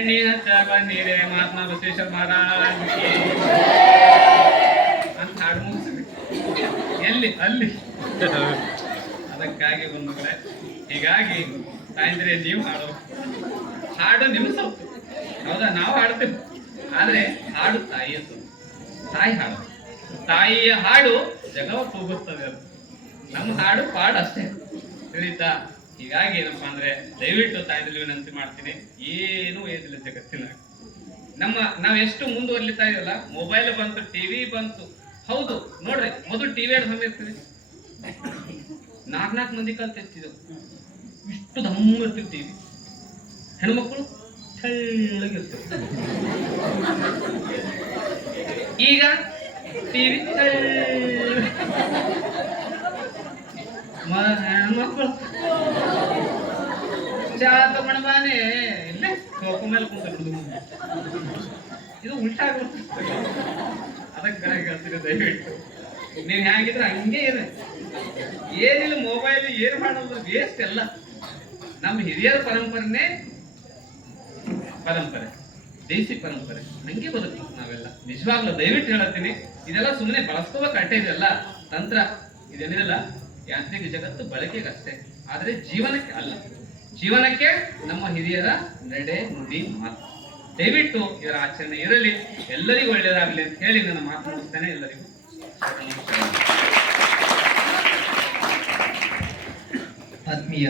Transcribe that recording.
ಹಚ್ಚ ಬನ್ನಿರೆ ಮಹಾತ್ಮ ಬಸವೇಶ್ವರ ಮಹಾರಾಜ್ ಅಂತ ಹಾಡು ಮುಗಿಸ್ರಿ ಎಲ್ಲಿ, ಅಲ್ಲಿ. ಅದಕ್ಕಾಗಿ ಬಂದ್ರೆ ಹೀಗಾಗಿ ತಾಯಂದ್ರೆ, ನೀವು ಹಾಡು. ಹಾಡು ನಿಮ್ಮ ಸೊತ್ತು ಹೌದಾ? ನಾವು ಹಾಡ್ತೇವೆ. ಆದರೆ ಹಾಡು ತಾಯಿಯ ಸೊತ್ತು ತಾಯಿ ಹಾಡು. ತಾಯಿಯ ಹಾಡು ಜಗವ ಹೋಗುತ್ತದೆ ನಮ್ಮ ಹಾಡು ಪಾಡು ಅಷ್ಟೇ. ತಿಳಿತಾ? ಹೀಗಾಗಿ ಏನಪ್ಪಾ ಅಂದ್ರೆ ದಯವಿಟ್ಟು ತಾಯಿದಲ್ಲಿ ವಿನಂತಿ ಮಾಡ್ತೀನಿ, ಏನು ಏನಿಲ್ಲ ಜಗತ್ತಿನ ನಮ್ಮ, ನಾವ್ ಎಷ್ಟು ಮುಂದುವರ್ಲಿತಾ ಇದೆಯಲ್ಲ ಮೊಬೈಲ್ ಬಂತು ಟಿವಿ ಬಂತು. ಹೌದು, ನೋಡ್ರಿ, ಮೊದಲು ಟಿವಿ ಎರಡು ಸಮಯ ನಾಲ್ಕು ನಾಲ್ಕು ಮಂದಿ ಕಲ್ತಿರ್ತಿದ್ದೆವು ಇಷ್ಟು ದಮ್ಮ ಇರ್ತಿರ್ತೀವಿ ಟಿವಿ ಹೆಣ್ಮಕ್ಳು ತೆಳ್ಳಗಿರ್ತವೆ ಈಗ ಟಿವಿ ಹೆಣ್ಮಕ್ಳು. ಚಾ ಇಲ್ಲೇ ಸೋಫಾ ಮೇಲೆ ಕುಂತ ಇದು ಉಲ್ಟಾ ಅದಕ್ಕೆ ಕರೆ ದಯವಿಟ್ಟು. ನೀವು ಹೇಗಿದ್ರೆ ಹಂಗೆ ಇದೆ ಏನಿಲ್ಲ ಮೊಬೈಲ್ ಏನ್ ಮಾಡೋದು ವೇಸ್ಟ್ ಎಲ್ಲ. ನಮ್ಮ ಹಿರಿಯರ ಪರಂಪರೆನೇ ಪರಂಪರೆ. ದೇಸಿ ಪರಂಪರೆ. ಹಂಗೆ ಬದುಕು ನಾವೆಲ್ಲ. ನಿಜವಾಗ್ಲೂ ದಯವಿಟ್ಟು ಹೇಳತ್ತೀನಿ. ಇದೆಲ್ಲ ಸುಮ್ಮನೆ ಬಳಸ್ಕೋಬೇಕು ಅಟ್ಟೆ ಇದೆಲ್ಲ ತಂತ್ರ. ಇದೇನಿದೆಲ್ಲ? ಯಾಂತ್ರಿಕ ಜಗತ್ತು ಬಳಕೆಗಷ್ಟೇ. ಆದ್ರೆ ಜೀವನಕ್ಕೆ ಅಲ್ಲ. ಜೀವನಕ್ಕೆ ನಮ್ಮ ಹಿರಿಯರ ನಡೆ ನುಡಿ ಮಾತು. ದಯವಿಟ್ಟು ಇವರ ಆಚರಣೆ ಇರಲಿ. ಎಲ್ಲರಿಗೂ ಒಳ್ಳೆಯದಾಗಲಿ ಅಂತ ಹೇಳಿ ಮಾತು ಮುಗಿಸ್ತೇನೆ. ಎಲ್ಲರಿಗೂ ಆತ್ಮೀಯ